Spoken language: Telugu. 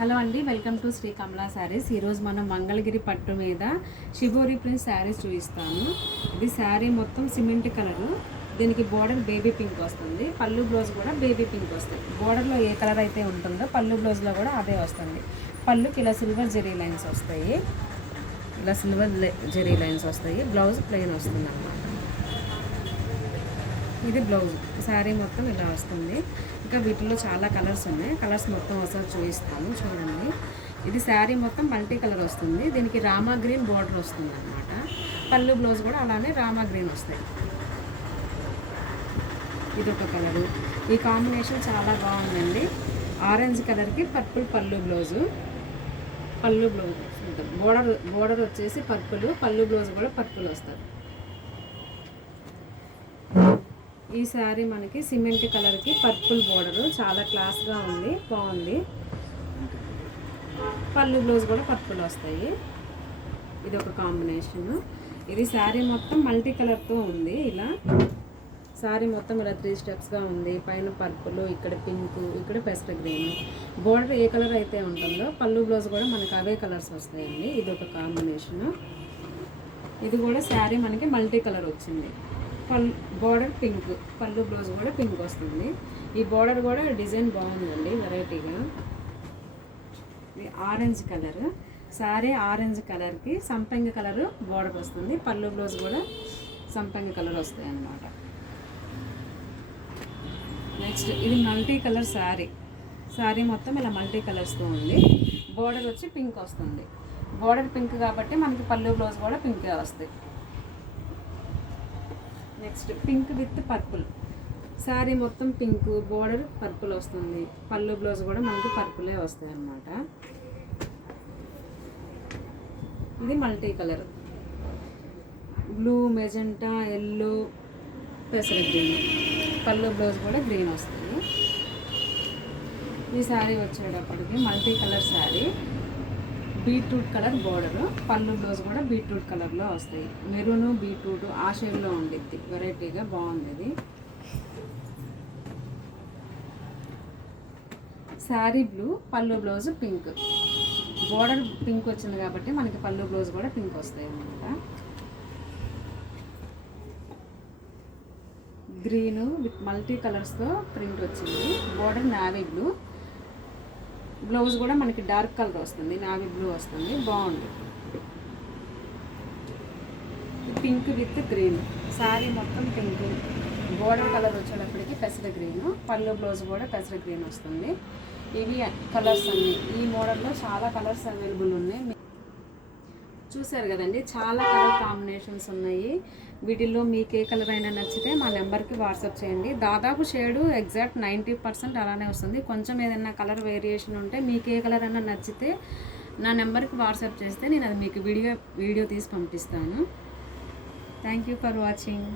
హలో అండి, వెల్కమ్ టు శ్రీ కమలా శారీస్. ఈరోజు మనం మంగళగిరి పట్టు మీద షిబోరి ప్రింట్ శారీస్ చూపిస్తాను. ఇది శారీ మొత్తం సిమెంట్ కలరు, దీనికి బోర్డర్ బేబీ పింక్ వస్తుంది. పళ్ళు బ్లౌజ్ కూడా బేబీ పింక్ వస్తుంది. బోర్డర్లో ఏ కలర్ అయితే ఉంటుందో పళ్ళు బ్లౌజ్లో కూడా అదే వస్తుంది. పళ్ళుకి ఇలా సిల్వర్ జెరీ లైన్స్ వస్తాయి, ఇలా సిల్వర్ జెరీ లైన్స్ వస్తాయి. బ్లౌజ్ ప్లెయిన్ వస్తుంది అన్నమాట. ఇది బ్లౌజ్. శారీ మొత్తం ఇలా వస్తుంది. ఇంకా వీటిలో చాలా కలర్స్ ఉన్నాయి. కలర్స్ మొత్తం ఒకసారి చూపిస్తాను, చూడండి. ఇది శారీ మొత్తం మల్టీ కలర్ వస్తుంది. దీనికి రామా గ్రీన్ బార్డర్ వస్తుంది అన్నమాట. పళ్ళు బ్లౌజ్ కూడా అలానే రామా గ్రీన్ వస్తాయి. ఇదొక కలరు. ఈ కాంబినేషన్ చాలా బాగుందండి. ఆరెంజ్ కలర్కి పర్పుల్ పళ్ళు బ్లౌజు. పళ్ళు బ్లౌజ్ బోర్డర్ వచ్చేసి పర్పుల్, పళ్ళు బ్లౌజ్ కూడా పర్పుల్ వస్తుంది. ఈ శారీ మనకి సిమెంట్ కలర్కి పర్పుల్ బోర్డరు, చాలా క్లాస్గా ఉంది, బాగుంది. పళ్ళు బ్లౌజ్ కూడా పర్పుల్ వస్తాయి. ఇది ఒక కాంబినేషను. ఇది శారీ మొత్తం మల్టీ కలర్తో ఉంది. ఇలా శారీ మొత్తం ఇలా 3 స్టెప్స్గా ఉంది. పైన పర్పుల్, ఇక్కడ పింక్, ఇక్కడ పెస్టల్ గ్రీన్. బోర్డర్ ఏ కలర్ అయితే ఉంటుందో పళ్ళు బ్లౌజ్ కూడా మనకి అవే కలర్స్ వస్తాయండి. ఇది ఒక కాంబినేషను. ఇది కూడా శారీ మనకి మల్టీ కలర్ వచ్చింది. బోర్డర్ పింక్, పళ్ళు బ్లౌజ్ కూడా పింక్ వస్తుంది. ఈ బోర్డర్ కూడా డిజైన్ బాగుందండి, వెరైటీగా. ఇది ఆరెంజ్ కలర్ శారీ. ఆరెంజ్ కలర్కి సంపంగి కలర్ బోర్డర్ వస్తుంది. పళ్ళు బ్లౌజ్ కూడా సంపంగి కలర్ వస్తాయి అన్నమాట. నెక్స్ట్ ఇది మల్టీ కలర్ శారీ. శారీ మొత్తం ఇలా మల్టీ కలర్స్తో ఉంది. బోర్డర్ వచ్చి పింక్ వస్తుంది. బోర్డర్ పింక్ కాబట్టి మనకి పళ్ళు బ్లౌజ్ కూడా పింకే వస్తాయి. Next pink with purple. Sari మొత్తం పింక్, బోర్డర్ పర్పుల్ వస్తుంది. పళ్ళు బ్లౌజ్ కూడా మనకి పర్పులే వస్తాయి అన్నమాట. ఇది multi colour. Blue, magenta, yellow, పెసర గ్రీన్. పళ్ళు బ్లౌజ్ కూడా గ్రీన్ వస్తుంది. ఈ శారీ వచ్చేటప్పటికి multi colour sari. Beetroot colour border, పళ్ళు బ్లౌజ్ కూడా బీట్రూట్ కలర్లో వస్తాయి. మెరూను, బీట్రూట్ ఆ షేడ్లో ఉండిద్ది, వెరైటీగా బాగుంది. ఇది శారీ బ్లూ, పళ్ళు బ్లౌజ్ పింక్. బోర్డర్ పింక్ వచ్చింది కాబట్టి మనకి పళ్ళు బ్లౌజ్ కూడా పింక్ వస్తాయి అన్నమాట. గ్రీను విత్ మల్టీ కలర్స్తో ప్రింట్ వచ్చింది. బోర్డర్ నావీ బ్లూ, బ్లౌజ్ కూడా మనకి డార్క్ కలర్ వస్తుంది, నావీ బ్లూ వస్తుంది, బాగుంది. Pink with green. శారీ మొత్తం పింక్, బోర్డర్ కలర్ వచ్చేటప్పటికి పెసర గ్రీన్, పళ్ళు బ్లౌజ్ కూడా పెసర గ్రీన్ వస్తుంది. ఇవి కలర్స్ అన్నీ. ఈ మోడల్లో చాలా కలర్స్ అవైలబుల్ ఉన్నాయి. చూసారు కదండి, చాలా కలర్ కాంబినేషన్స్ ఉన్నాయి. వీటిల్లో మీకు ఏ కలర్ అయినా నచ్చితే మా నెంబర్కి వాట్సాప్ చేయండి. దాదాపు షేడు ఎగ్జాక్ట్ 90% అలానే వస్తుంది. కొంచెం ఏదైనా కలర్ వేరియేషన్ ఉంటే మీకు ఏ కలర్ అయినా నచ్చితే నా నెంబర్కి వాట్సాప్ చేస్తే నేను అది మీకు వీడియో తీసి పంపిస్తాను. Thank you for watching.